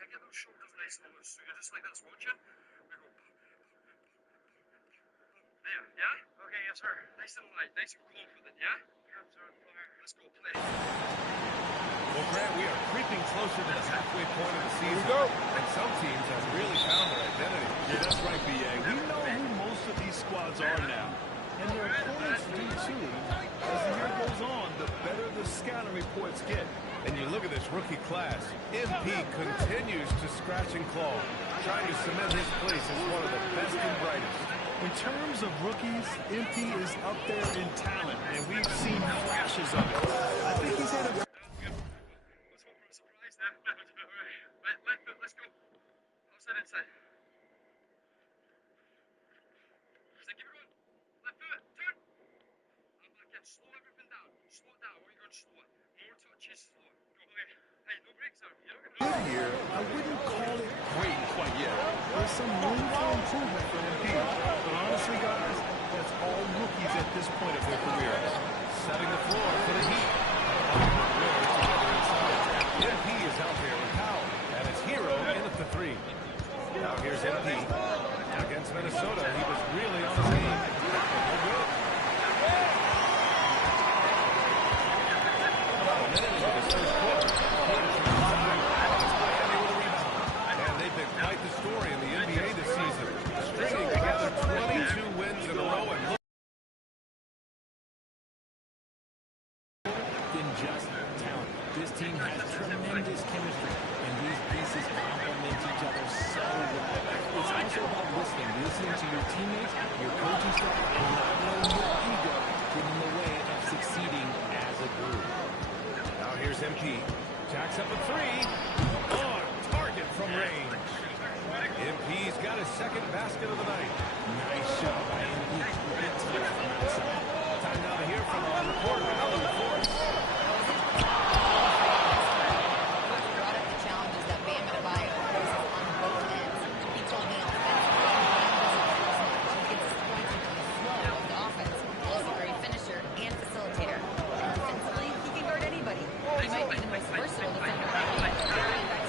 yeah, get those shoulders nice and loose. So you're just like this, watching. We go. There, yeah? Okay, yes, sir. Nice and light, nice and confident, yeah? Hands are on fire. Let's go play. Well, Grant, we are creeping closer to the halfway point of the season. And some teams have really found their identity. Yeah, that's right, B.A. We know who most of these squads are now. And their opponents do too. As the year goes on, the better the scouting reports get. And you look at this rookie class. MP continues to scratch and claw, trying to cement his place as one of the best and brightest. In terms of rookies, MP is up there in talent, and we've seen flashes of it. I think he's had a... Let's hope for a surprise there. Right, let's go. Outside, inside. Give it going. Left foot, turn. And back in. Slow everything down. Slow it down. What are you going slower? More touches, slower. Go, okay. Hey, no breaks, sir. Good year. I wouldn't call it great quite yet. There's some room for improvement for MP. But honestly, guys, that's all rookies at this point of their careers. Setting the floor for the Heat. MP is out there with Powell, and his hero in at the three. Now here's MP. Against Minnesota, he was really on his game. About a minute into this first quarter, and they've been quite the story in the NBA this season, stringing together 22 wins in a row. And than just talent. This team has tremendous chemistry, and these pieces complement each other so well. It's also about listening to your teammates, your coaching staff, and not letting your ego get in the way of succeeding as a group. now here's MP. Jacks up a three. On target from range. MP's got his second basket of the night. Nice shot by MP. Great touch from outside. Time now to hear from our reporter, Alan Forrest. Brought up the challenges that Bam Adebayo faces on both ends. He told me offensively, he gets his points into the flow of the offense. He's also a great finisher and facilitator. And defensively, he can guard anybody. He might be the most versatile defender in the league.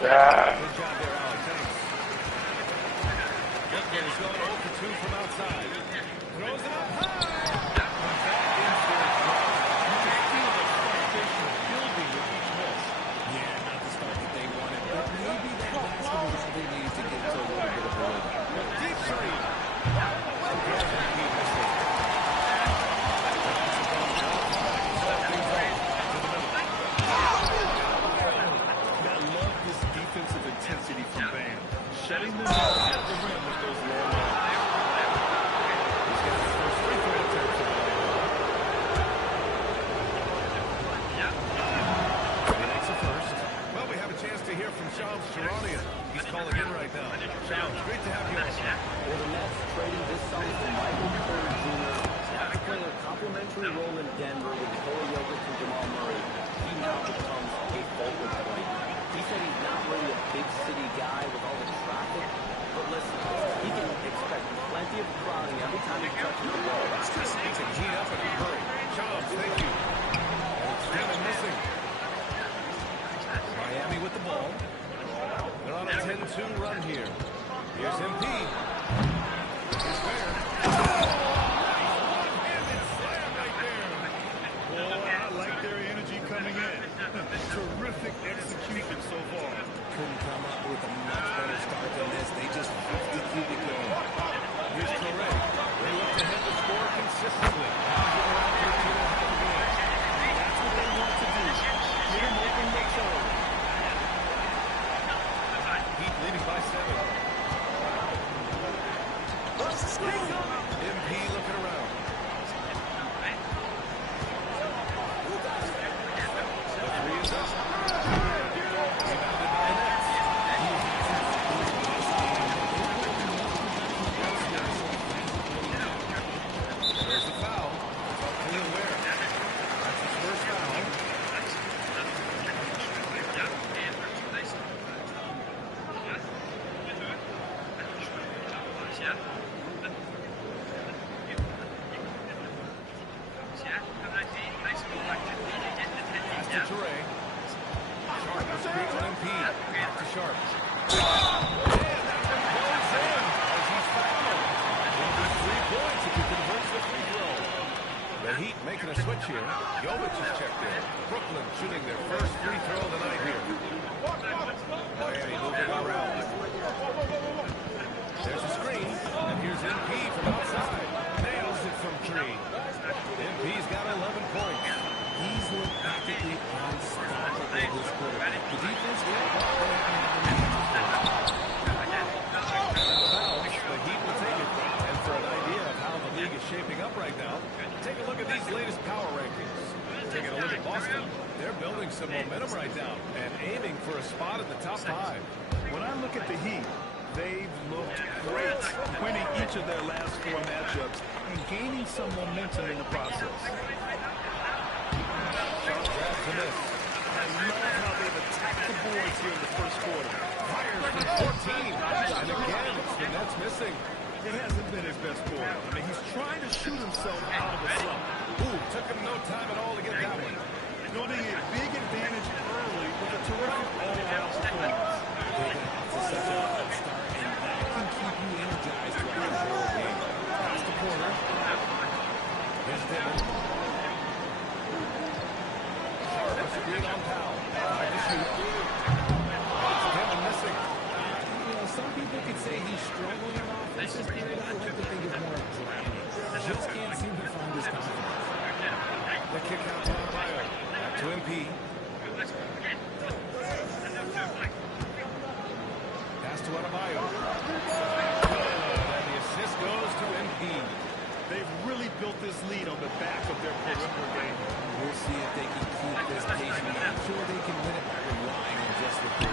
Good job there, Alex. Thanks. Butler is going 0 for 2 from outside. Throws it up high. You can feel the frustration building with each miss. Yeah, not the start that they wanted, but maybe that basket is all they need to get to a little bit of a rhythm. Deep three. Again, he missed it. I love this defensive intensity from Bam. Shutting them down at the rim with those long lines. He's got his first free throw attempt of the night. He makes a first. Well, we have a chance to hear from Shams Charania. He's calling in right now. Shams, great to have you on. Well, the Nets trading this summer for Michael Porter Jr. After playing a complimentary role in Denver with Nikola Jokic and Jamal Murray, he now becomes a focal point. He said he's not really a big city guy with all the traffic, but listen, he can expect plenty of crowding every time he touches the ball. He can heat up in a hurry. Shams, thank you. It's Devin missing. Miami with the ball. They're on a 10-2 run here. Here's MP. Here's Fair. One-handed slam right there. Boy, I like their energy coming in. Terrific execution so far. Couldn't come up with a much better start than this. They just have to keep it going. Here's Correa. They look to hit the score consistently. Averaging around 13 and a half a game. That's what they want to do. Get him open the zone. Heat leading by 7. MP looking around. The three is up. Rebounded by the Nets. There's the foul. It's on Khalil Ware. That's his first foul. Pass to Toure. Sharp with screen on MP. Out to Sharp. And that one goes in as he's fouled. It'll be 3 points if he converts the free throw. The Heat making a switch here. Jovic is checked in. Brooklyn shooting their first free throw of the night here. Miami moving around. There's a screen, and here's MP from outside. Nails it from 3. MP's got 11 points. He's looked practically unstoppable this quarter. The defense, The Heat will take it. And for an idea of how the league is shaping up right now, take a look at these latest power rankings. Taking a look at Boston, they're building some momentum right now and aiming for a spot in the top 5. When I look at the Heat, they've looked great, winning each of their last 4 matchups and gaining some momentum in the process. Shot grab to miss. I love how they've attacked the boards here in the first quarter. Fires from 14. And again, it's the Nets missing. It hasn't been his best quarter. I mean, he's trying to shoot himself out of a slump. Ooh, took him no time at all to get that one. Noting a big advantage early with a terrific all-around performance. getting off to such a hot start, and that can keep you energized throughout the whole game. Pass to Porter. Here's Devin. Sharp screen on Powell. Trying to shoot. Devin missing. You know, some people could say he's struggling in offensive period. I like to think of more of drowning. Just can't seem to find his confidence. The kick out to Adebayo. Back to MP. Pass to Adebayo. And the assist goes to MP. They've really built this lead on the back of their perimeter game. We'll see if they can keep this pace. I'm sure they can win it by relying on just the 3.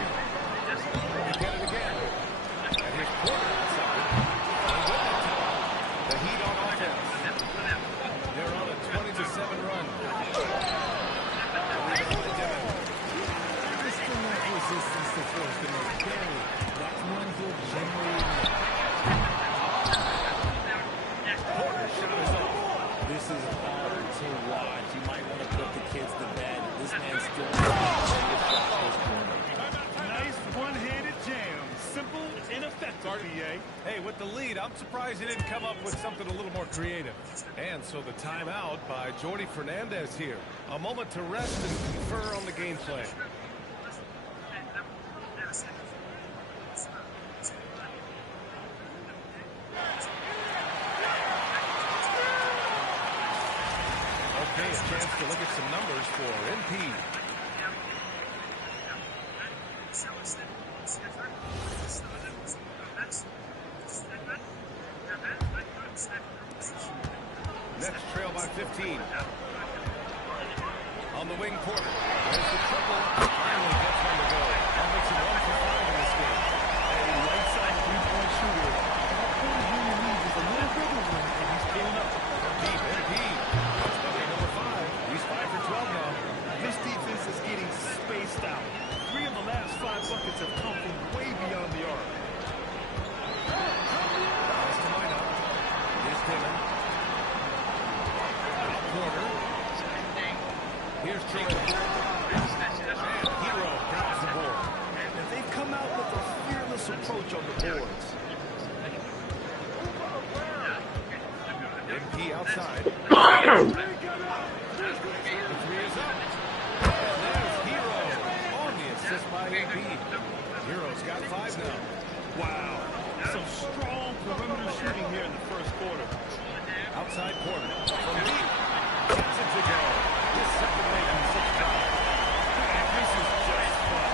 They get it again. And here's Porter outside. And with the time, the Heat on offense. They're on a 20-7 run. Just enough resistance to force them out. Barely. That's one he'll generally make. Porter's shot is off. This is hard to watch. You might want to put the kids to bed. This man's still trying to shot this corner. Nice one-handed jam. Simple and effective, BA. Hey, with the lead, I'm surprised he didn't come up with something a little more creative. And so the timeout by Jordi Fernandez here. A moment to rest and confer on the game plan. Okay, a chance to look at some numbers for MP. Nets trail by 15. On the wing, Porter. There's the triple. Finally gets one to go. That makes him 1 for 5 in this game. A right-side three-point shooter. All Porter really needs is a little bigger one, and he's pulling up. Deep, MP. That's bucket number 5. He's 5 for 12 now. This defense is getting spaced out. 3 of the last 5 buckets have come from way beyond the arc. Pass to Minot. Here's Devin. Out Porter. Here's Jordan. And Hero grabs the board. And they've come out with a fearless approach on the boards. MP outside. The 3 is up. And there's Hero on the assist by MP. Hero's got 5 now. Wow. Some strong perimeter shooting here in the first quarter. Outside Porter. From deep. Gets it to go. His second making 6 fouls. And this is just fun.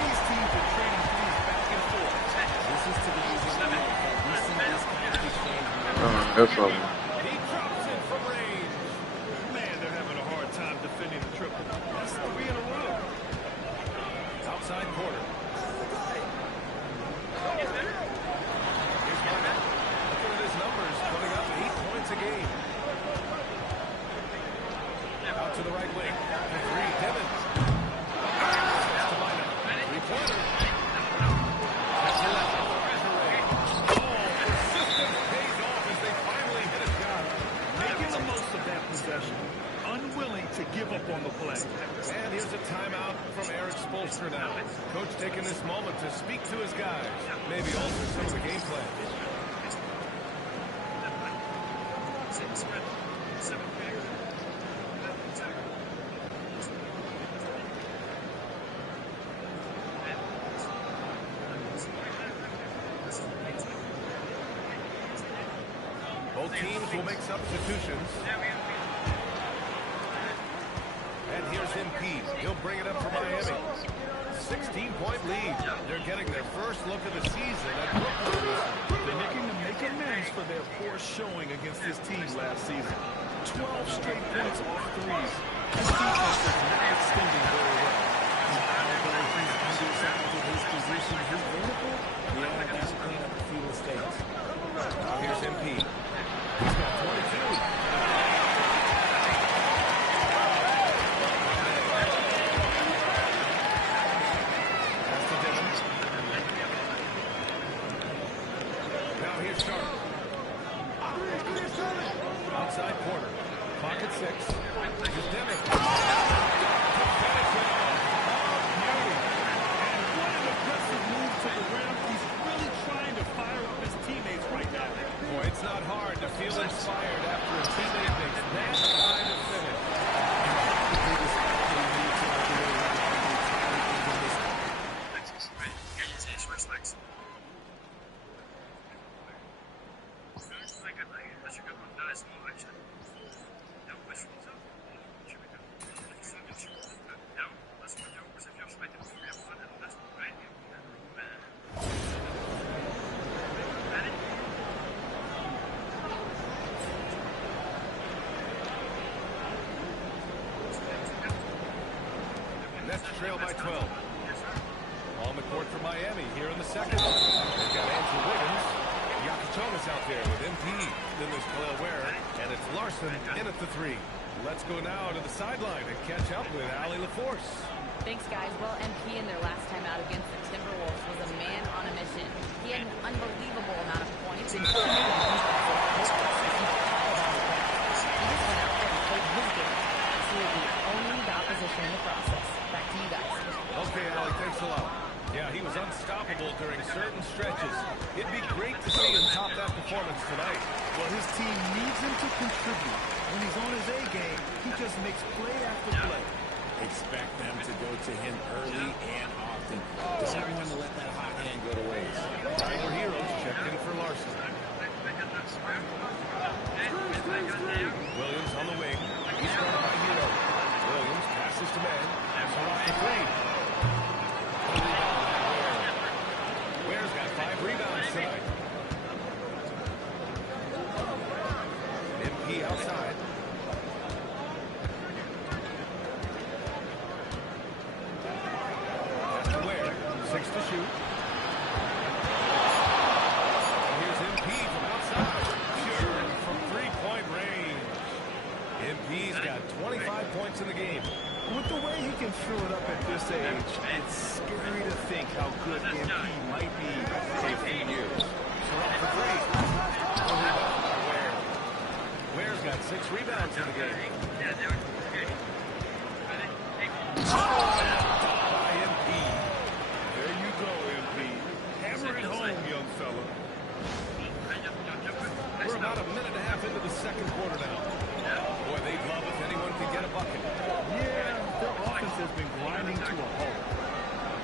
These teams are trading threes back and forth. This is to the easy way. We see this kind of exchange. That's all. He drops it from range. Man, they're having a hard time defending the triple. That's 3 in a row. Outside Porter. Here's Minot. Looking at his numbers, putting up 8 points a game. Out to the right wing. The 3, Devin. Pass to Minot. 3-pointer. Pass to left. Oh, persistence pays off as they finally hit a shot. Making the most of that possession. Unwilling to give up on the play. And here's a timeout from Eric Spoelstra now. Coach coach taking this moment to speak to his guys. Maybe alter some of the game plan. Both teams will make substitutions. And here's Nba. He'll bring it up for Miami. 16-point lead. They're getting their first look of the season at Brooklyn. They're looking to make amends for their poor showing against this team last season. 12 straight points off threes. This defense is not extending very well. Although he's undersized in his position, he's vertical. Yeah, he's clean up a few mistakes. Here's Nba. He's got 22. Outside corner. Pocket 6. Here's Demick. And what an aggressive move to the rim. He's really trying to fire up his teammates right now. Boy, it's not hard to feel inspired after a teammate makes that kind of finish. Nets trail by 12. On the court for Miami here in the second. They've got Andrew Wiggins. Yakatonis out there with Nba. Then there's Khalil Ware. And it's Larson in at the 3. Let's go now to the sideline and catch up with Allie LaForce. Thanks, guys. Well, MP in their last time out against the Timberwolves was a man on a mission. He had an unbelievable amount of points. And he just went out there and played his game. Absolutely owning the opposition in the process. Back to you guys. Okay, Allie, thanks a lot. Yeah, he was unstoppable during certain stretches. It'd be great to see him top that performance tonight. Well, his team needs him to contribute. When he's on his A game, he just makes play after play. Expect them to go to him early and often. Don't want to let that hot hand go to waste. Tiger Heroes checked in for Larson. Williams on the wing. He's guarded by Hero. Williams passes to man. So off the 3. Ware's got 5 rebounds tonight. Nba outside. Pass to Ware. 6 to shoot. And here's Nba from outside. Pure from 3-point range. Nba's got 25 points in the game. With the way he can fill it up at this age, it's scary to think how good MP might be in a few years. So off the 3. Ware's got 6 rebounds in the game. By MP. There you go, MP. Hammer it home, young fella. We're about a minute and a half into the second quarter now. Boy, they'd love if anyone could get a bucket. Yeah, their offense has been grinding to a halt.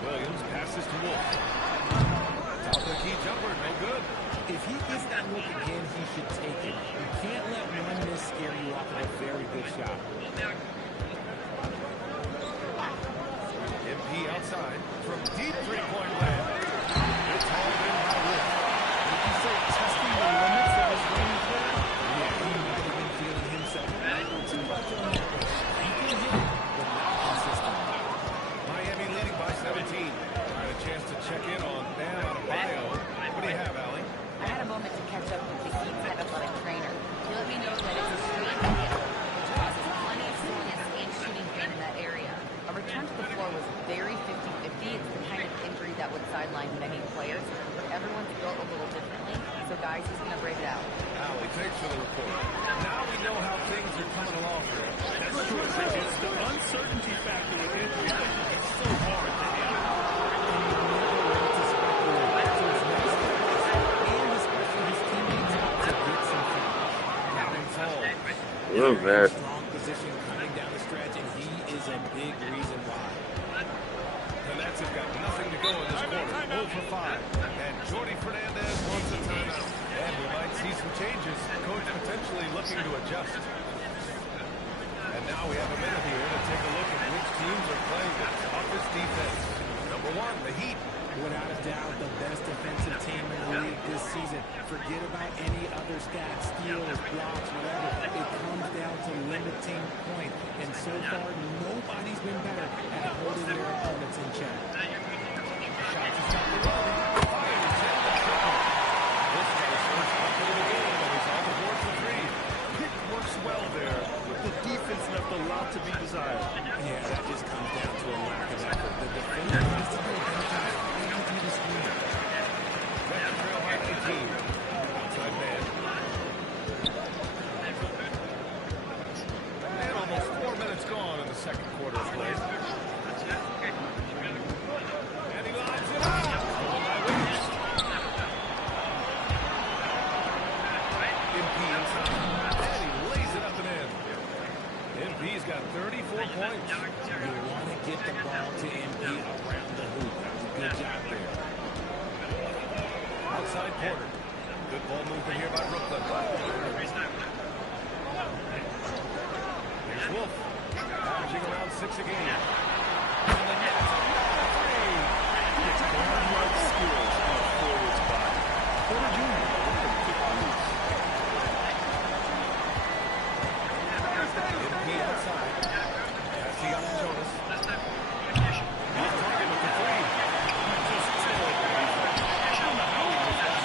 Williams passes to Wolf. Top of the key jumper, no good. If he gets that look again, he should take it. You can't let one miss scare you off of a very good shot. MP outside from deep 3-point land. It's hauled in by Wolf. Would you say testing the limits of his range there? Yeah, he might have been feeling himself a little too much on that one. He can hit it, but not consistent. Miami leading by 17. All right, a chance to check in on Bam Adebayo. What do you have, Allie? I had a moment to catch up with the Heat's head athletic trainer. He let me know that it's a strained hip, which causes plenty of soreness and shooting pain in that area. A return to the floor was very 50-50. It's the kind of injury that would sideline many players, but everyone's built a little differently. So, guys, he's going to break it out. Allie, thanks for the report. Now we know how things are coming along here. That's true. It's the uncertainty factor with injuries that is so hard to handle. little bit. Strong position coming down the stretch, and he is a big reason why. The Nets have got nothing to go in this quarter. 0 for 5. And Jordi Fernandez wants a timeout. And we might see some changes. Coach potentially looking to adjust. And now we have a minute here to take a look at which teams are playing the toughest defense. Number 1, the Heat. Without a doubt, the best defensive team in the league this season. Forget about any other stats, steals, blocks, whatever. It comes down to limiting points. And so far, nobody's been better at holding their opponents in check. Shots is top 11. Fires in the triple. This is his first bucket of the game, and he's on the board for 3. Pick works well there, but the defense left a lot to be desired. Yeah, that just comes down to a lack of effort. The defender has to do a better job playing through the screen. Nets trail by 18. Outside man. And almost 4 minutes gone in the second quarter of play. And he lines it up. Stolen by Wiggins. MP inside. And he lays it up and in. MP's got 34 points. You want to get the ball to MP around the hoop. That was a good job there. Outside Porter. Good ball movement here by Brooklyn. Here's Wolf. Averaging around 6 a game. And the Nets are another 3. It's groundwork skills on a forward's body. Porter Jr. with the quick moves. MP outside. Passing out to Jonas. He's targeted with the 3. Just terrible. I don't know how he was that.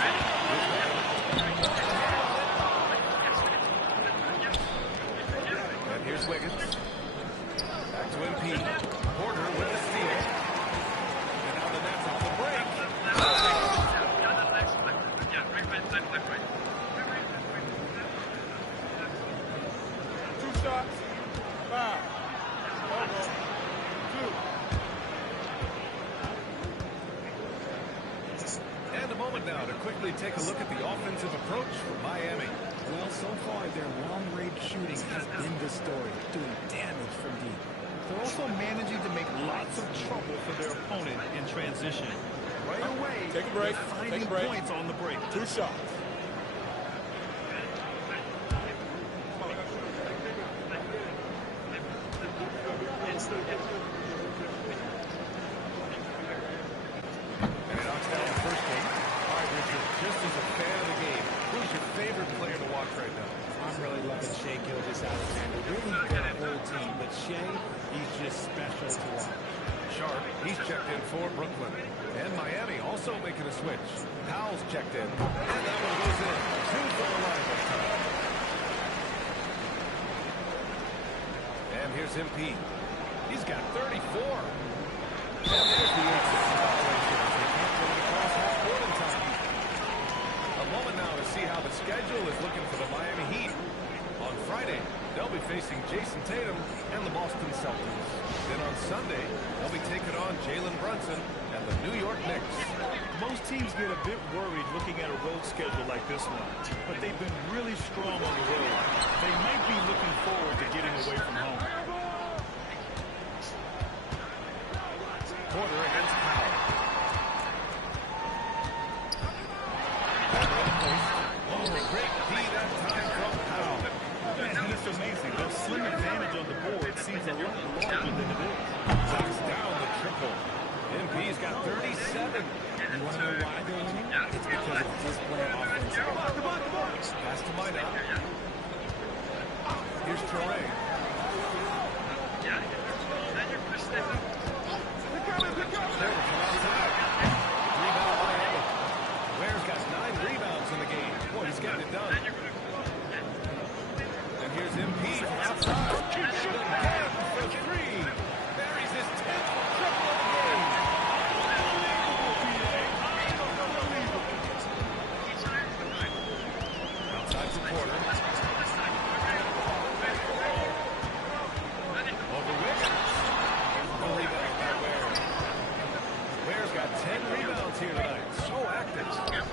And here's Wiggins. Back to MP. Porter with the steal. And now the Nets on the break. Two shots. Foul. And a moment now to quickly take a look at the offensive approach for Miami. Well, so far, their long-range shooting has been the story, doing damage from deep. They're also managing to make lots of trouble for their opponent in transition. Right away, Take a break. they're finding Take a break. points on the break. 2 shots. And it knocks down the first game. All right, Richard, just as a fan of the game, who's your favorite player to watch right now? I'm really loving Shea Gilgeous-Alexander. Really good whole team, but Shea, he's just special to watch. Sharp, he's checked in for Brooklyn. And Miami also making a switch. Powell's checked in. And that one goes in. 2 for the line this time. And here's MP. He's got 34. And there's the exit violation as they can't get it across half court in time. A moment now to see how the schedule is looking for the Miami Heat. On Friday, they'll be facing Jason Tatum and the Boston Celtics. Then on Sunday, they'll be taking on Jalen Brunson and the New York Knicks. Most teams get a bit worried looking at a road schedule like this one, but they've been really strong on the road. They might be looking forward to getting away from home. Porter against Powell. Oh, great D that time from Powell. And it's amazing. Their slim advantage on the board seems a lot larger than it is. Knocks down the triple. MP's got 37. You want to know why they're winning? It's because of display offense. Pass to Minot. Here's Traore. There from outside. Rebound by Allen. Ware's got 9 rebounds in the game. Boy, he's getting it done. And here's MP from outside. And again for 3. Buries his 10th triple of the game. Outside for Porter. Over Wiggins. No rebound by Ware. Ware's got 10 rebounds fields here tonight. So active.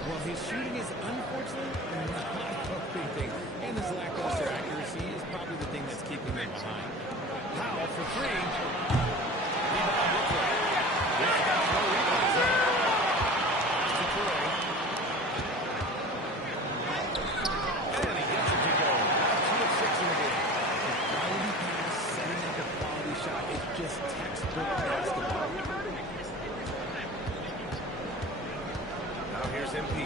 Well, his shooting is unfortunately not everything. And his lackluster accuracy is probably the thing that's keeping him behind. Powell for three. Rebound Brooklyn. This got no rebounds there. To Troy. And he gets it to go. 2 of 6 in the game. Quality pass, setting up a quality shot is just textbook basketball. Now here's MP.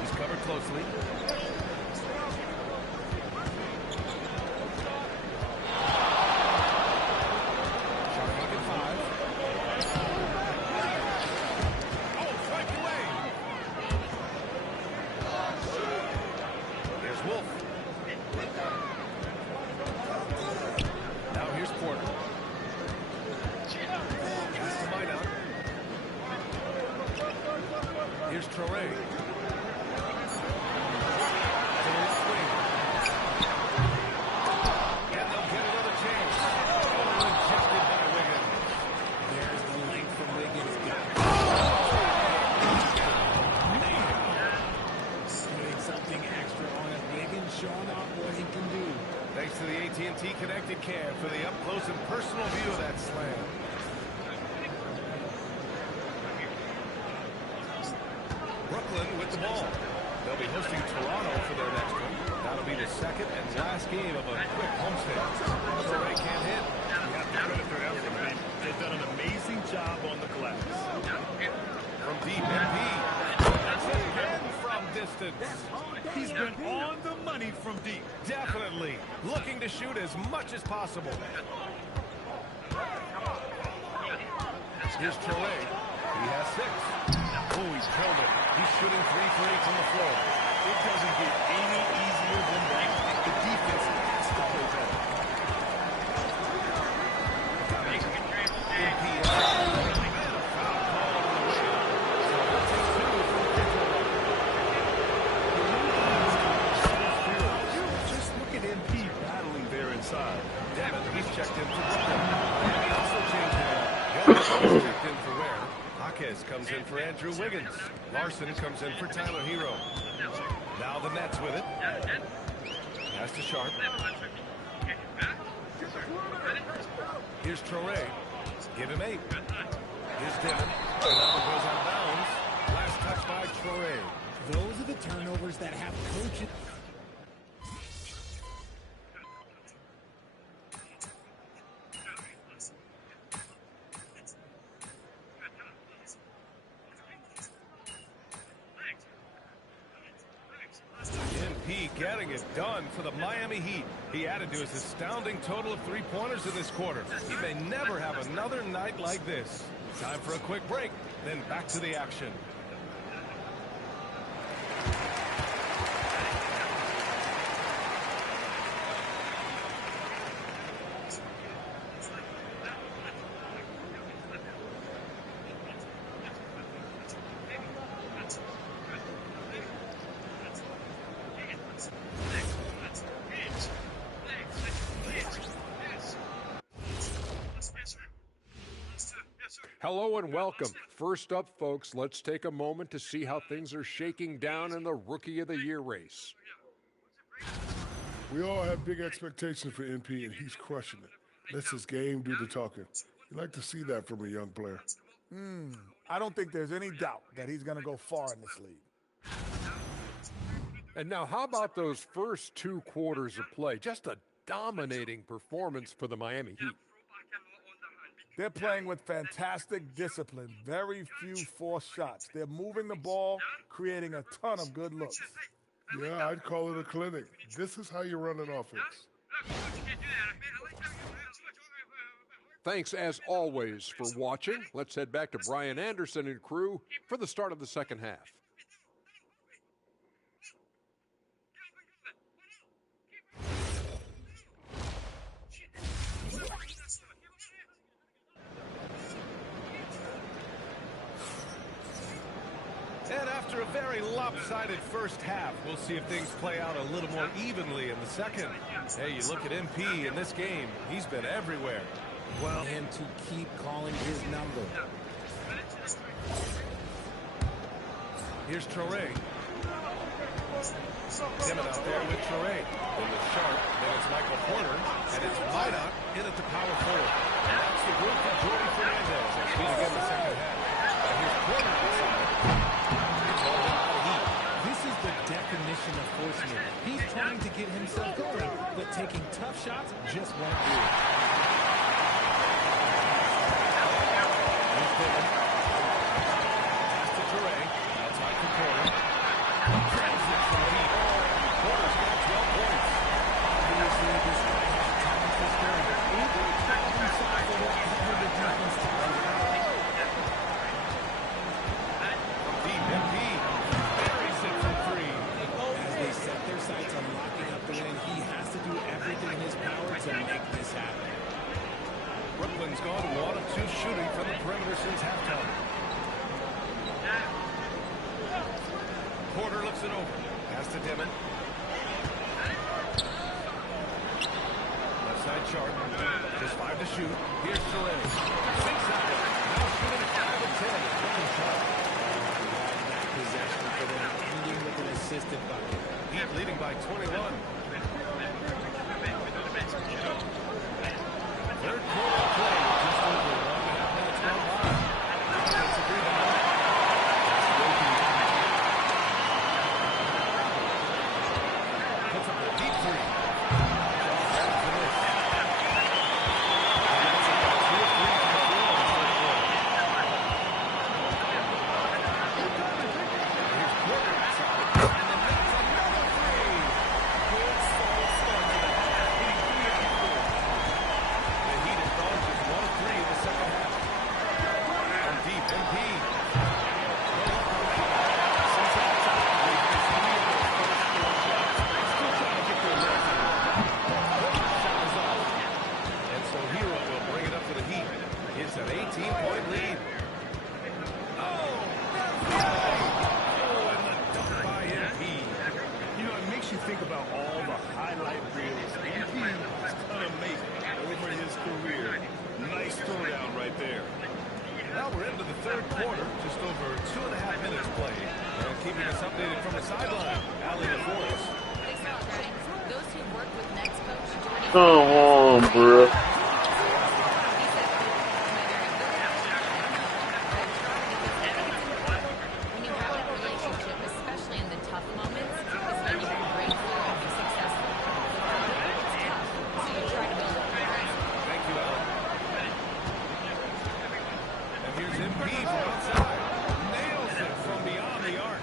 He's covered closely. Shot clock at 5. Oh, strike away. Here's Wolf. Now here's Porter. Pass to Minot. Here's Traore. To the left wing. And they'll get another chance. Oh, rejected by Wiggins. There's the length from Wiggins. Doing something extra on it. Wiggins showing off what he can do. Thanks to the AT&T Connected Cam for the up-close and personal view of that slam. Brooklyn with the ball. They'll be hosting Toronto for their next one. That'll be the second and last game of a quick homestand. Traore can't hit. You have to credit their effort, man. They've done an amazing job on the glass. From deep, MP. That's it again from distance. He's been on the money from deep. Definitely looking to shoot as much as possible. Here's Traore. He has 6. Oh, he's killed it. He's shooting 3 for 8 from the floor. It doesn't get any easier than that. The defense has to play better. MP is and a foul call on the way. So we'll take 2 from Kittle. Just look at MP battling there inside. Devin, he's checked in for Brooklyn. Miami also changed in. Jokic checked in for Ware. Jaquez comes in for Andrew Wiggins. Larson comes in for Tyler Hero. Now the Nets with it. Pass to Sharp. Here's Traore. Give him 8. Here's Devin. Another goes out of bounds. Last touch by Traore. Those are the turnovers that have coaches. MP getting it done for the Miami Heat. He added to his astounding total of 3-pointers in this quarter. He may never have another night like this. Time for a quick break, then back to the action. Hello and welcome. First up, folks, let's take a moment to see how things are shaking down in the Rookie of the Year race. We all have big expectations for MP, and he's crushing it. Lets his game do the talking. You like to see that from a young player. I don't think there's any doubt that he's going to go far in this league. And now, how about those first 2 quarters of play? Just a dominating performance for the Miami Heat. They're playing with fantastic discipline, very few forced shots. They're moving the ball, creating a ton of good looks. Yeah, I'd call it a clinic. This is how you run an offense. Thanks, as always, for watching. Let's head back to Brian Anderson and crew for the start of the second half. And after a very lopsided first half, we'll see if things play out a little more evenly in the second. Hey, you look at MP in this game, he's been everywhere. Well, him to keep calling his number. Here's Traore. Dimon out there with Traore. Then with Sharp. Then it's Michael Porter. And it's Minot in at the power forward. And that's the group for Jordy Fernandez as we begin the second half. And here's Porter outside. It's all about the Heat. This is the definition of forcing it. He's trying to get himself going, but taking tough shots just won't do it. Here's Dimon. Pass to Traore. Outside for Porter. Transit from deep. Porter's got 12 points. Obviously, this guy has talent for scoring. Even trapped inside for what cover the defense to do. From deep, MP. Buries it from three. As they set their sights on locking up the win, he has to do everything in his power to make this happen. Brooklyn's gone 1 of 2 shooting from the perimeter since halftime. Porter looks it over. Pass to Dimon. Left side Sharp. Just 5 to shoot. Here's Traore. Sinks at it. Now shooting 5 of 10. Looking sharp. That possession for them, ending with an assisted bucket. Heat leading by 21. Third quarter play. Just over 1.5 minutes gone by. Offensive rebound. Puts up a deep three. After this. That's about 2 or 3 from the floor in the third quarter. Here's Porter outside. And then that's another three. Good solid start to the half. Hitting 3 out of 4. The Heat has gone just 1 of 3 in the second half. From deep, MP. No luck on that. Since outside, they've missed 3 of those first 4 shots. Still trying to get their legs on it. Porter's shot is off. And so Hero will bring it up to the Heat. It's an 18-point lead. Oh, that's the play. Oh, and the dunk by MP. You know, it makes you think about all the highlight reels MP is going to make over his career. Nice throwdown right there. Now we're into the third quarter, just over 2.5 minutes played. And keeping us updated from the sideline, Allie LaForest. Thanks a lot, Brian. Those who worked with next coach, Jordy. Come on, bro. When you have that relationship, especially in the tough moments, is when you can break through and be successful. It's tough, so you try to build it. Thank you, Allie. And here's MP from outside. Nails it from beyond the arc.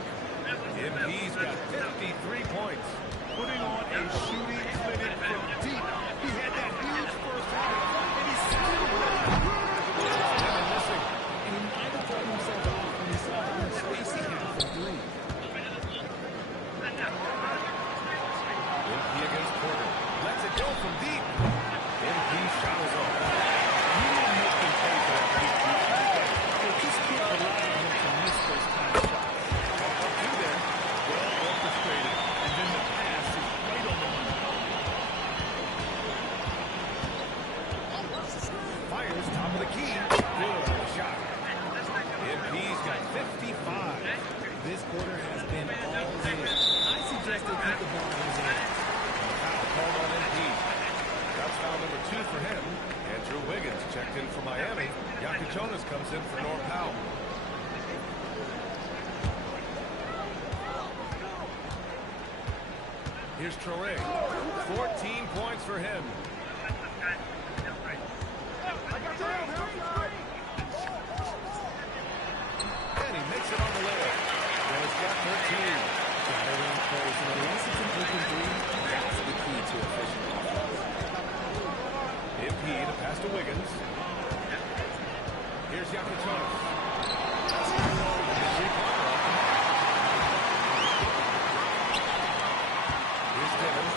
MP's got 53 points. Putting on a shooting clinic from deep. He had that huge first half, and he still Dimon missing. And he might have thrown himself off when he saw how much space he had from three. MP against Porter. Lets it go from deep. MP's shot is off. He didn't make him pay for that big defense. They just can't rely on him to miss those kind of shots. Up through there. Well orchestrated, and then the pass is right on the money. Fires top of the key. Good shot. MP's got 55. This quarter has been all his. I suggest they keep the ball in his hands. Foul called on MP. That's foul number 2 for him. Andrew Wiggins checked in for Miami. Jonas comes in for Norm Powell. Here's Traore. 14 points for him. And he makes it on the layup. And it's got 13. Gotta run plays, and unless it's an open three, that's the key to efficient offense. MP to pass to Wiggins. Here's Jonas. Here's Dimon.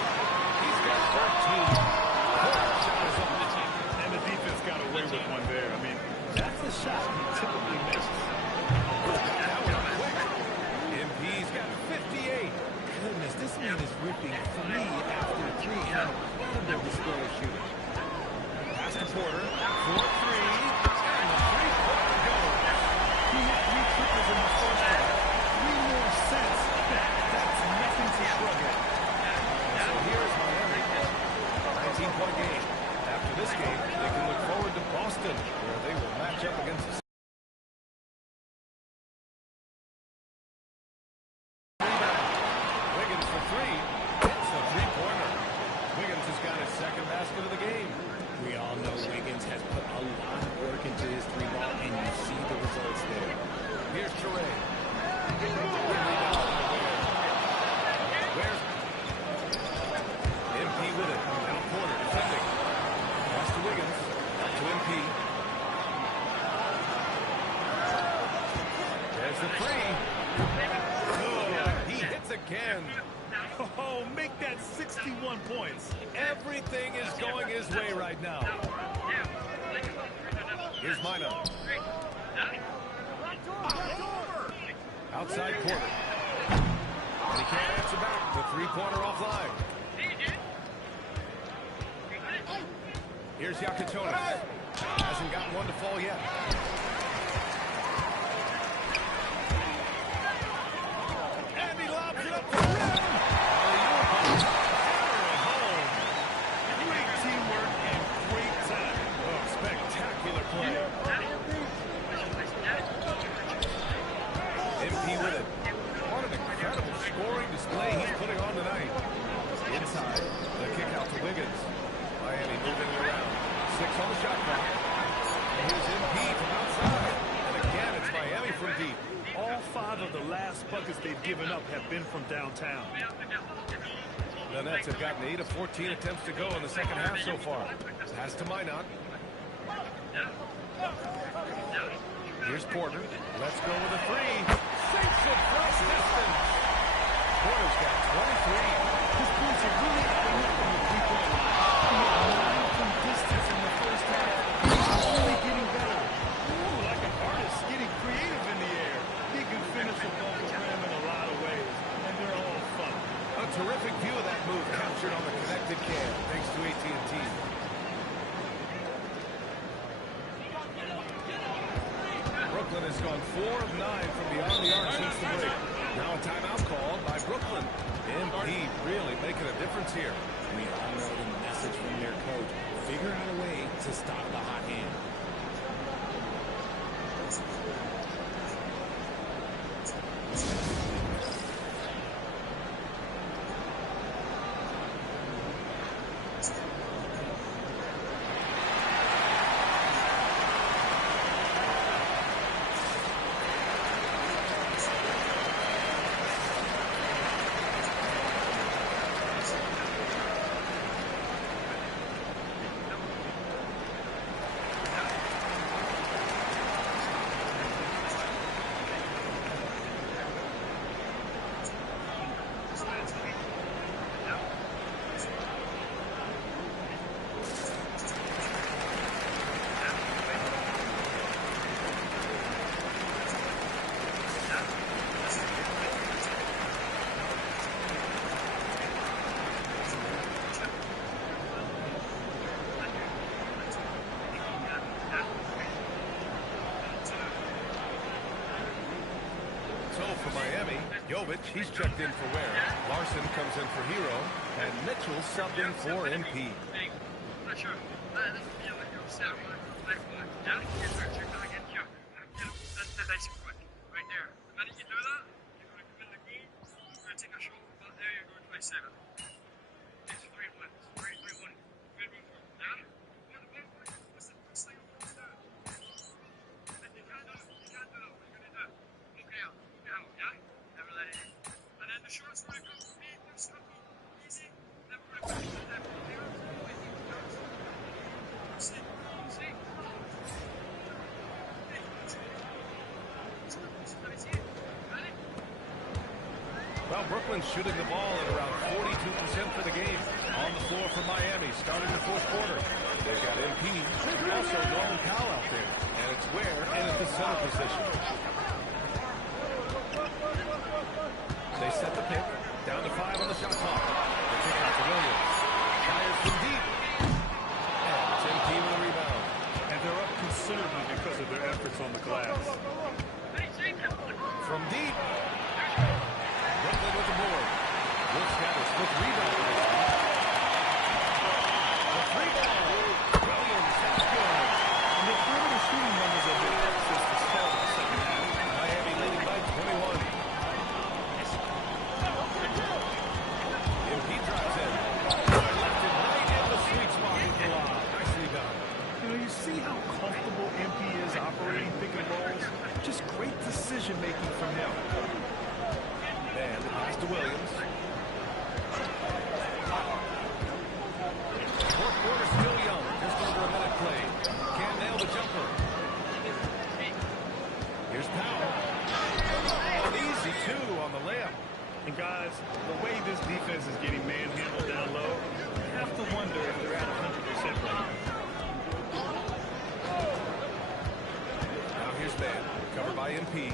He's got 13. Shot is off. And the defense got away with one there. I mean, that's a shot he typically misses. That was quick. MP's got 58. Goodness, this man is ripping 3 after 3 and an incredible display of shooting. Pass to Porter. 4-3. And the three-pointer goes. three. It's a three-pointer. Wiggins has got his second basket of the game. We all know Wiggins has put a lot of work into his three ball, and you see the results there. Here's Toure. Where's MP with it? Now Porter defending. Pass to Wiggins. Back to MP. There's the three. Oh, he hits again. Oh, make that 61 points. Everything is going his way right now. Here's Mina. Outside Porter. And he can't answer back. The three-pointer offline. Here's Yakitonis. Hasn't gotten one to fall yet. And he lobs it up to the rim. Great teamwork and great time. Oh, spectacular play. MP with it. What an incredible scoring display he's putting on tonight. Inside, the kick out to Wiggins. Miami moving it around. 6 on the shot clock. And here's MP from outside. And again, it's Miami from deep. All 5 of the last buckets they've given up have been from downtown. The Nets have gotten 8 of 14 attempts to go in the second half so far. Pass to Minot. Here's Porter. Let's go with a three. Sinks it from distance. Porter's got 23. His points are really adding up from the three-point line. He had 9 from distance in the first half. He's only getting better. Ooh, like an artist getting creative in the air. He can finish above the rim in a lot of ways, and they're all fun. A terrific view of that move captured on the connected cam, thanks to AT&T. Brooklyn has gone 4 of 9 from beyond the arc since the break. Now a timeout called by Brooklyn. MP really making a difference here. We all know the message from their coach. Figure out a way to stop the hot hand. He's checked in for Ware. Larson comes in for Hero. And Mitchell subbed in for MP. Well, Brooklyn's shooting the ball at around 42% for the game. On the floor for Miami, starting the fourth quarter. They've got MP, also Norman Powell out there. And it's Ware in at the center position. They set the pick. Down to 5 on the shot clock. The kick out to Williams. Fires from deep. And it's MP with a rebound. And they're up considerably because of their efforts on the glass. From deep. Brooklyn with the board. Wolves got his fifth rebound. The three ball. Williams, that's good. And the perimeter shooting numbers have been up since the start of the second half. shaky from him. And the pass to Williams. Fourth quarter still young. Just over a minute played. Can't nail the jumper. Here's Powell. An easy two on the layup. And guys, the way this defense is getting manhandled down low, you have to wonder if they're at 100% right now. Now here's Van, covered by MP.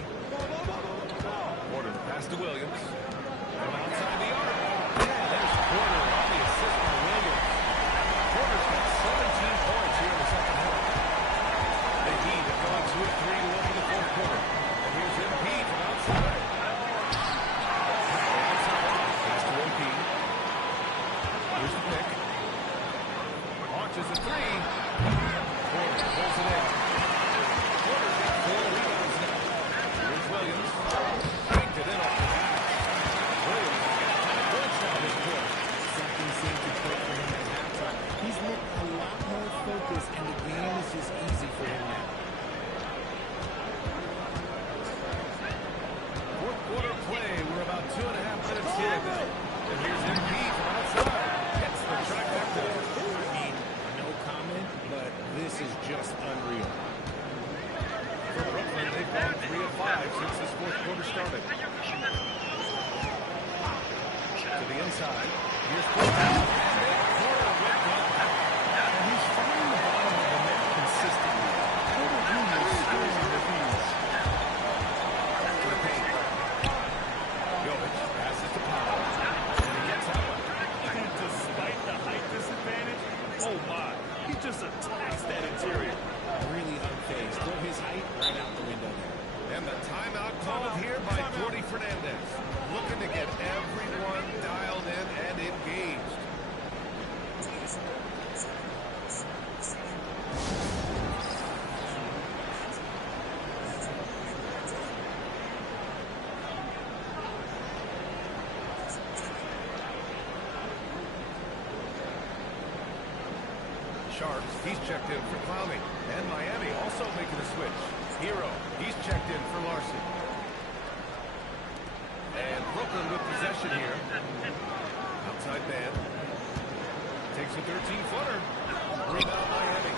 Porter, pass to Williams. From outside the arc. Yeah, there's Porter on the assist by Williams. Porter's got 17 points here in the second half. The Heat are going 2 of 3 to open the fourth quarter. And here's MP from outside. Pass to MP. Here's the pick. Launches a three. Porter pulls it in. Porter's got 4 rebounds now. Here's Williams. Banked it in off the pass. Williams has got 10 points now this quarter. Something seemed to click for him at halftime. He's looked a lot more focused, and the game is just easy for him now. Fourth quarter play. We're about 2.5 minutes in now. And here's MP from outside. Gets the trifecta. I mean, no comment, but this is just unreal. For Brooklyn, they've gone 3 of 5 since this fourth quarter started. To the inside. Here's Porter. Porter with one. And he's finding the bottom of the net consistently. Porter Jr. scores in the fees. To the paint. Jovic passes to Powell. And he gets that one. And despite the height disadvantage, oh my, he just attacks that interior. Really unfazed. Throw his height right out the window there. And the timeout called here by Jordy Fernandez. Looking to get everyone dialed in and engaged. Sharps, he's checked in for Clowney. And Miami also making a switch. Hero, he's checked in for Larson. And Brooklyn with possession here. Outside man. Takes a 13-footer. Rebound Miami.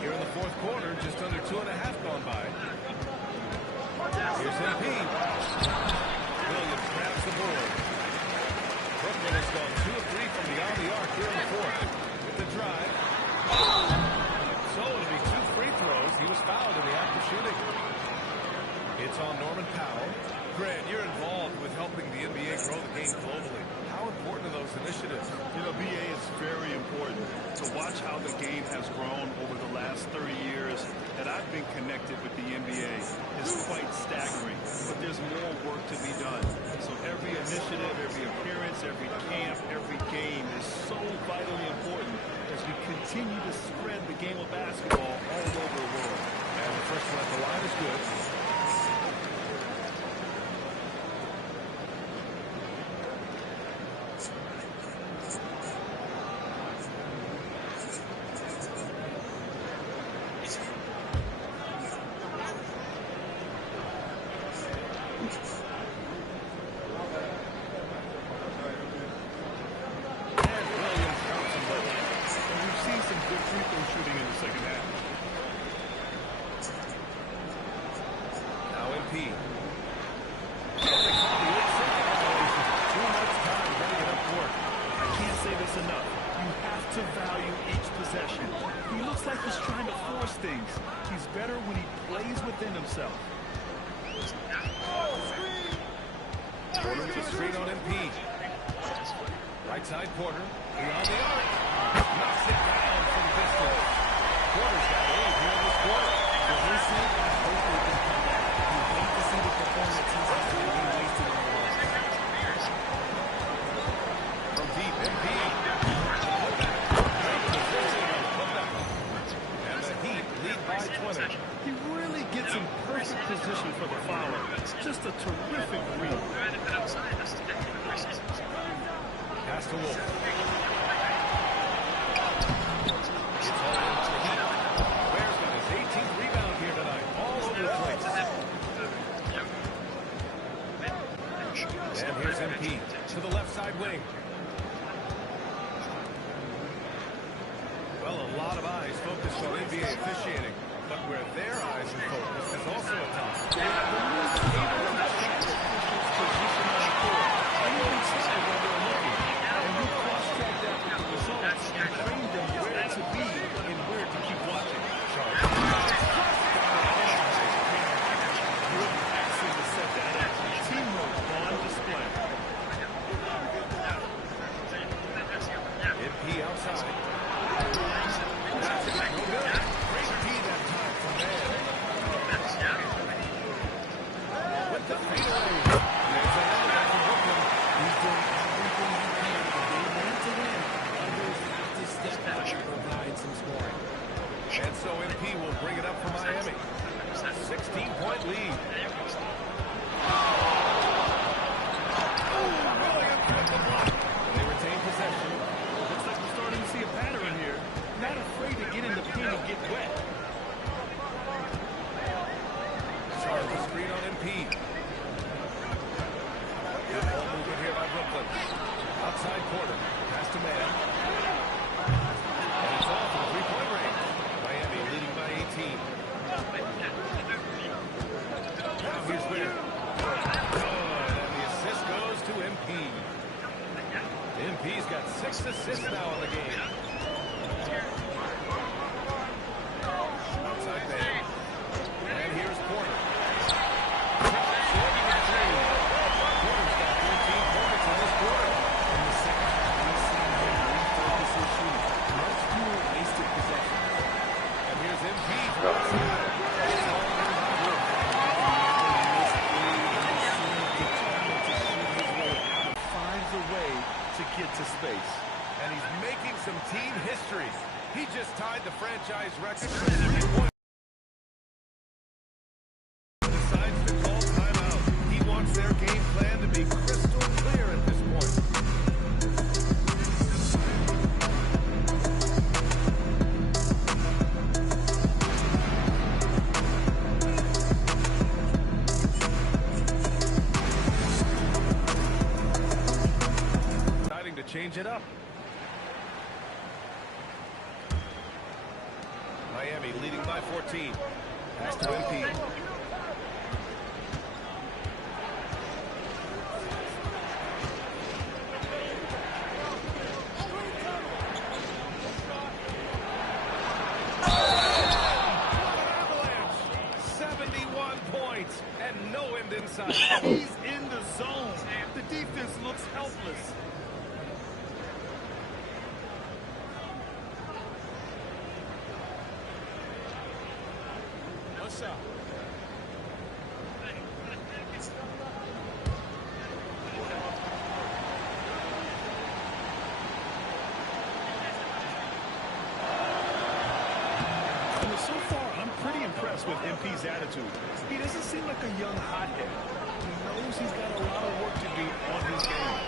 Here in the fourth quarter, just under 2.5 gone by. Here's MP. Williams grabs the board. Brooklyn has gone 2 of 3 from beyond the arc here in the fourth. With the drive. So it'll be 2 free throws. He was fouled in the act of shooting. It's on Norman Powell. Grant, you're involved with helping the NBA grow the game globally. How important are those initiatives? You know, BA is very important. To watch how the game has grown over the last 30 years that I've been connected with the NBA is quite staggering. But there's more work to be done. So every initiative, every appearance, every camp, every game is so vitally important as we continue to spread the game of basketball all over the world. And the first one at the line is good. Bears got his 18th rebound Here's MP to the left side wing. Well, a lot of eyes focused on NBA officiating, but where their eyes are focused is also a tie. The league's able to check the officials' position on the court and even decide where they're looking. And we cross-check that with the results and train them where to be and where to keep watching. Good passing to set that up. Teamwork on display. MP outside. That's it. No good. Great D that time from man. With the fadeaway. There's another one from Brooklyn. He's doing everything he can. They want to win. Others have to step up and provide some scoring. And so MP will bring it up for Miami. 16-point lead. Williams with the block. They retain possession. Looks like we're starting to see a pattern here. Not afraid to get in the paint and get wet. Charge the screen on MP. Good ball movement here by Brooklyn. Outside corner. Pass to man. And it's off for the three-point range. Miami leading by 18. Now here's Ware. Good. And the assist goes to MP. MP's got 6 assists now in the game. Outside man. And here's Porter. Porter's got 13 points in this quarter. In the second half, we've seen him refocus his shooting. Much fewer wasted possessions. And here's MP from outside. It's all in by Brook. Finds a way to get to space. And he's making some team history. He just tied the franchise record for three-point. Decides to call timeout. He wants their game plan to be crystal clear at this point. Deciding to change it up. Miami leading by 14. Pass to MP. Avalanche! 71 points and no end in sight. He's in the zone. The defense looks helpless. What's up? So far, I'm pretty impressed with MP's attitude. He doesn't seem like a young hothead. He knows he's got a lot of work to do on his game.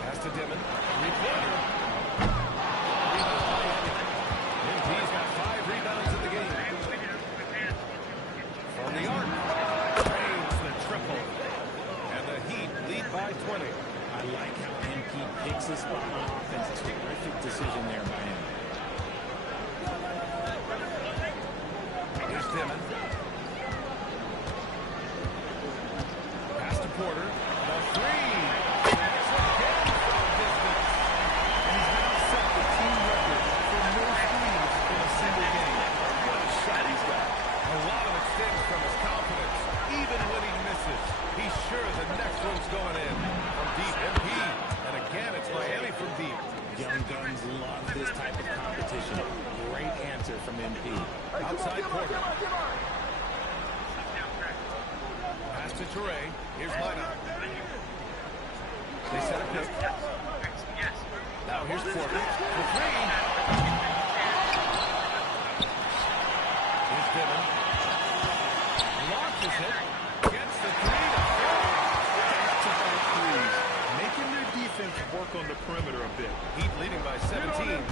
Pass to Dimon. Three-pointer. MP's got 5 rebounds in the game. From the arc. Drains the triple. And the Heat lead by 20. I like how MP picks a spot on offense. Terrific decision there by him. Here's Dimon. Pass to Porter. The three. It's again from distance. And he's now set the team record for no threes in a single game. What a shot he's got. A lot of it stems from his confidence. Even when he misses, he's sure the next one's going in. From deep, MP. And again, it's Miami from deep. Young guns love this type of competition. Great answer from MP. Outside Porter. Pass to Toure. Here's Lina. They set a pick. Now here's Porter. For three. Here's Dimon. Launches it. Gets the three to fall. Back-to-back threes. Making their defense work on the perimeter a bit. Heat leading by 17.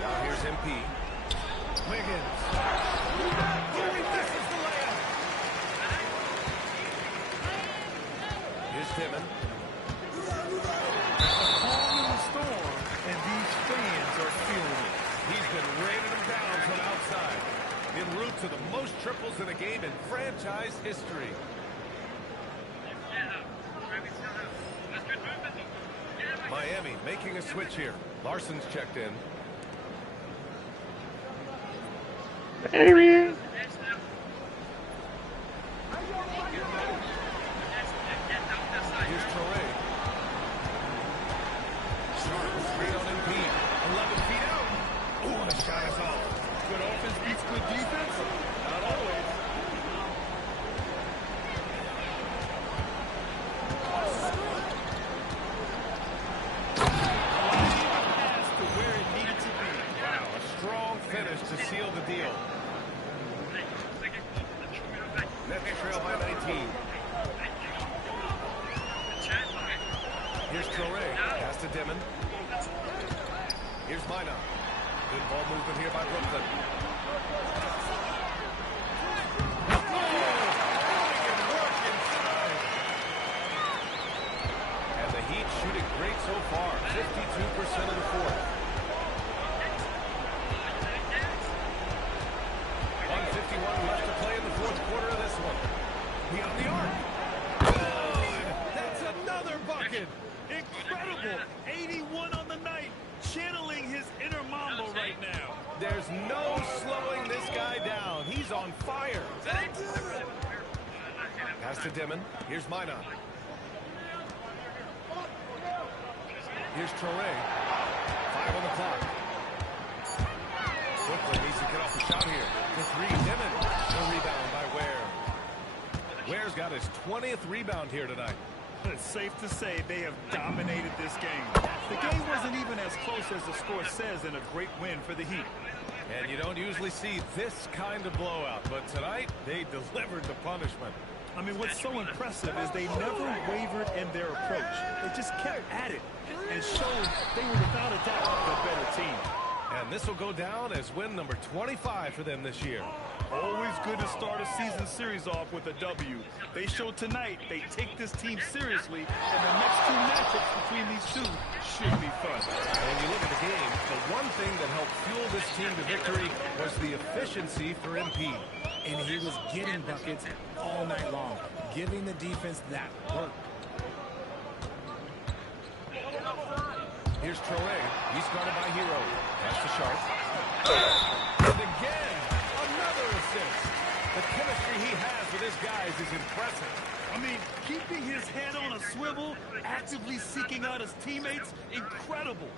Now here's MP. Wiggins. This is franchise history. Miami making a switch here. Larson's checked in. Here's Torrey. Straight on Embiid. 11 feet out. Oh, the shot is off. Good offense beats good defense? Not always. Pass to where it needed to be. Wow, a strong finish to seal the deal. Nets trail by 19. Here's Torrey. Pass to Dimon. Here's Minot. Good ball movement here by Brooklyn. And the Heat shooting great so far. 52% of the fourth. 1:51 left to play in the fourth quarter of this one. Beyond the arc. Good! That's another bucket! Incredible. 81 on the night. Channeling his inner Mambo right now. There's no slowing this guy down. He's on fire. Pass to Dimon. Here's Minot. Here's Torrey. 5 on the clock. Brooklyn needs to get off the shot here. The three, Dimon. The rebound by Ware. Ware's got his 20th rebound here tonight. It's safe to say they have dominated this game. The game wasn't even as close as the score says, and a great win for the Heat. And you don't usually see this kind of blowout, but tonight they delivered the punishment. I mean, what's so impressive is they never wavered in their approach. They just kept at it and showed they were without a doubt the better team. And this will go down as win number 25 for them this year. Always good to start a season series off with a W. They showed tonight they take this team seriously, and the next two matchups between these two should be fun. And when you look at the game, the one thing that helped fuel this team to victory was the efficiency for MP. And he was getting buckets all night long, giving the defense that work. Here's Torrey. He's guarded by Hero. That's to Sharp. And again, another assist. The chemistry he has with his guys is impressive. I mean, keeping his head on a swivel, actively seeking out his teammates, incredible.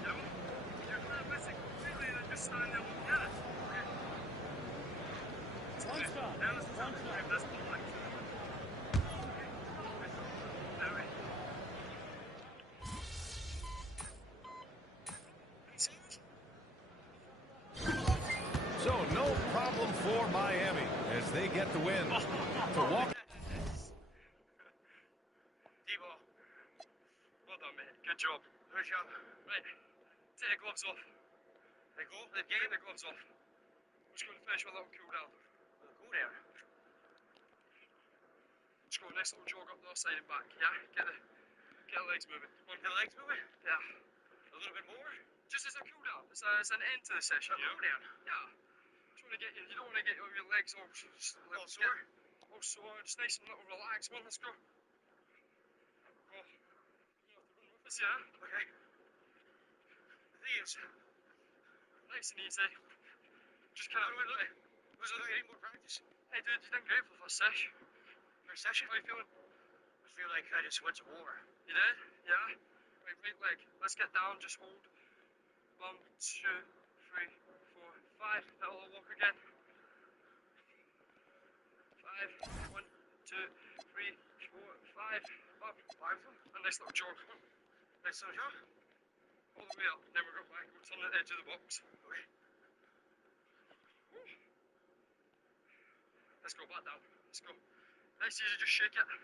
So no problem for Miami as they get the win. To walk. Debo. Well done, mate. Good job. Good job. Right. Take the gloves off. They go? The game, the gloves off. We're just going to finish with a little cool down. Cool down? Just go a nice little jog up the other side and back, yeah? Get the legs moving. Want the legs moving? Yeah. A little bit more? Just as a cool down. It's an end to the session. A cool down? Yeah. Just want to get you don't want to get your legs all sore? All sore. Just nice and little relaxed one. Let's go. Go. You have to run with us, yeah? Okay. The thing is, nice and easy. Just kind of. Was there any more practice? Hey, dude, you did great for the first session. First session? How are you feeling? I feel like I just went to war. You did? Yeah? Right leg. Let's get down. Just hold. 1, 2, 3, 4, 5. That will walk again. 5. 1, 2, 3, 4, 5. Up. 5 of them? A nice little jog. Nice little jog? All the way up. Then we're going back. We'll turn the edge of the box. Okay. Let's go back down. Let's go. Nice easy, just shake it. When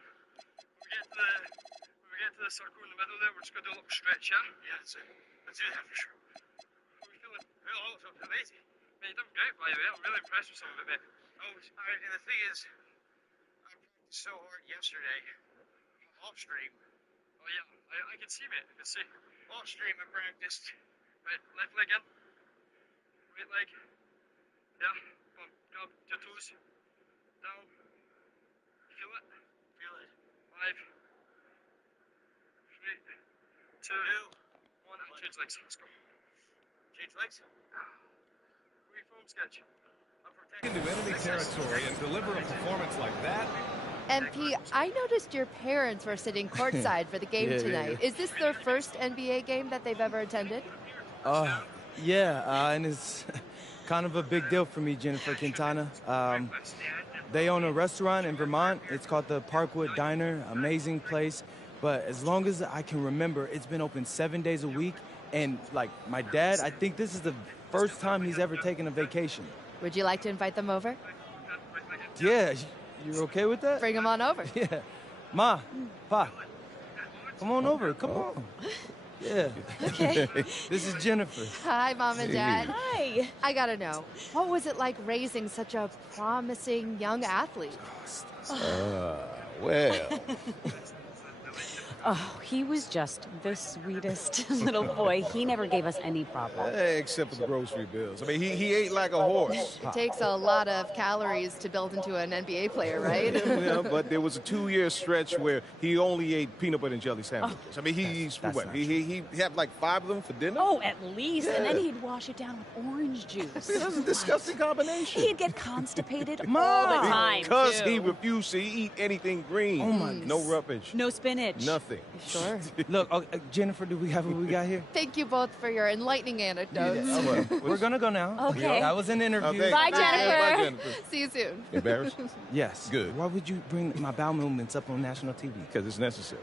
we get to the circle in the middle there, we're just gonna do a little stretch, yeah? Yeah, that's it. Let's do that for sure. How are you feeling? Oh, it's amazing. Mate, you done great, by the way. I'm really impressed with some of it, mate. And the thing is, I practiced so hard yesterday, off stream. Oh yeah, I can see, mate. I can see. Off stream, I practiced. Right, left leg in. Right leg. Yeah. Come on, grab your toes. Down. 3, 2, 1, and change legs. Let's go. Change legs. Reform sketch. Into enemy territory and deliver a performance like that. MP, I noticed your parents were sitting courtside for the game tonight. Is this their first NBA game that they've ever attended? Yeah, and it's kind of a big deal for me, Jennifer Quintana. They own a restaurant in Vermont. It's called the Parkwood Diner. Amazing place. But as long as I can remember, it's been open 7 days a week. And, like, my dad, I think this is the first time he's ever taken a vacation. Would you like to invite them over? Yeah, you're okay with that? Bring them on over. Yeah. Ma, Pa, come on over. Come on. Yeah. Okay. This is Jennifer. Hi, Mom and Dad. Hi. I gotta know, what was it like raising such a promising young athlete? Well. Oh, he was just the sweetest little boy. He never gave us any problem. Except for the grocery bills. I mean, he ate like a horse. It takes a lot of calories to build into an NBA player, right? Yeah, but there was a 2-year stretch where he only ate peanut butter and jelly sandwiches. I mean, he had like 5 of them for dinner? Oh, at least. Yeah. And then he'd wash it down with orange juice. That's a disgusting combination. He'd get constipated all the time, because he refused to eat anything green. Oh, my No rubbish. No spinach. Nothing. Sure. Look, Jennifer, do we have what we got here? Thank you both for your enlightening anecdotes. We're going to go now. Okay. That was an interview. Okay. Bye, Jennifer. Bye, Jennifer. See you soon. Embarrassed? Yes. Good. Why would you bring my bowel movements up on national TV? Because it's necessary.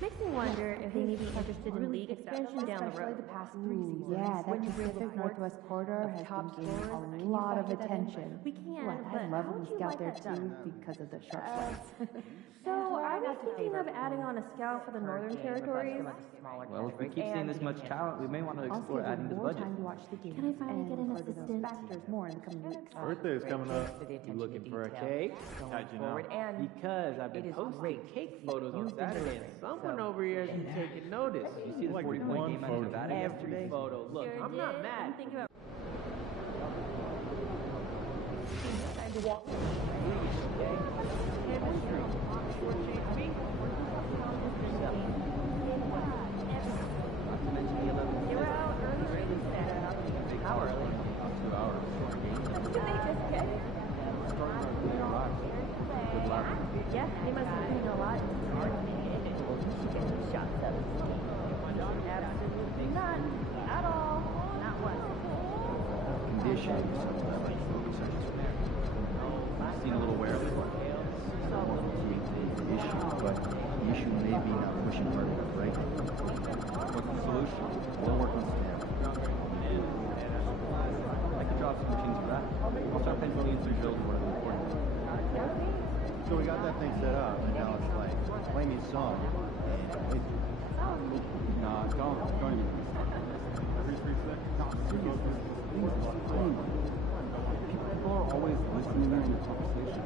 Makes me wonder if they may be interested in league expansion down the road. The past 3 seasons. Yeah, that Pacific Northwest corridor has been getting a lot of attention. We can, I love when we scout there too because of the sharp spots. So, are we thinking of adding on a scout for the Northern Territories? Well, if we keep seeing this much talent, we may want to explore adding to the budget. Can I finally get an assistant? Factors more in the coming weeks. Birthday is coming up. You looking for a cake? How'd you know? Because I've been posting cake photos on Saturday, and someone over here has been taking notice. You see the 40-point game out of Nevada yesterday? Every photo. Look, I'm not mad. Yeah, they must have been a lot. Absolutely not. At all. Not one. Conditions. Seen a little wear. Issue, but the issue may be not pushing hard enough, right? What's the solution? We'll work on staff. I could draw some routines for that. I'll start paying millions through bills or whatever recording. So we got that thing set up, and now it's like, play me a song. No, don't even. People are always listening in the conversation.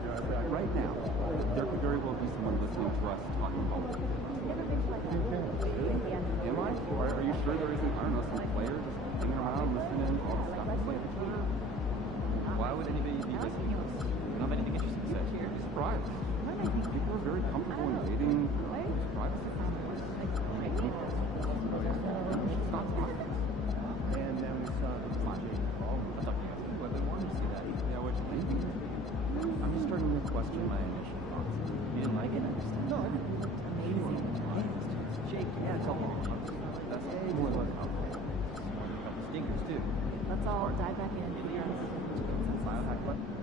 Right now, there could very well be someone listening to us talking about it. Am I? Or are you sure there isn't, I don't know, some players hanging around, listening, all the stuff. It's like, why would anybody be listening to us? We don't have anything interesting to say. Be surprised. People are very comfortable in waiting for privacy. Stop talking. And then we saw the Jake Paul. That's up to you. But they wanted to see that. Yeah, what you think? I'm just starting to question my initial thoughts. You didn't like it? No, I didn't. Amazing. Jake, yeah, tell me. That's more or less how it is. A couple stinkers, too. Let's all dive back in. File hack button.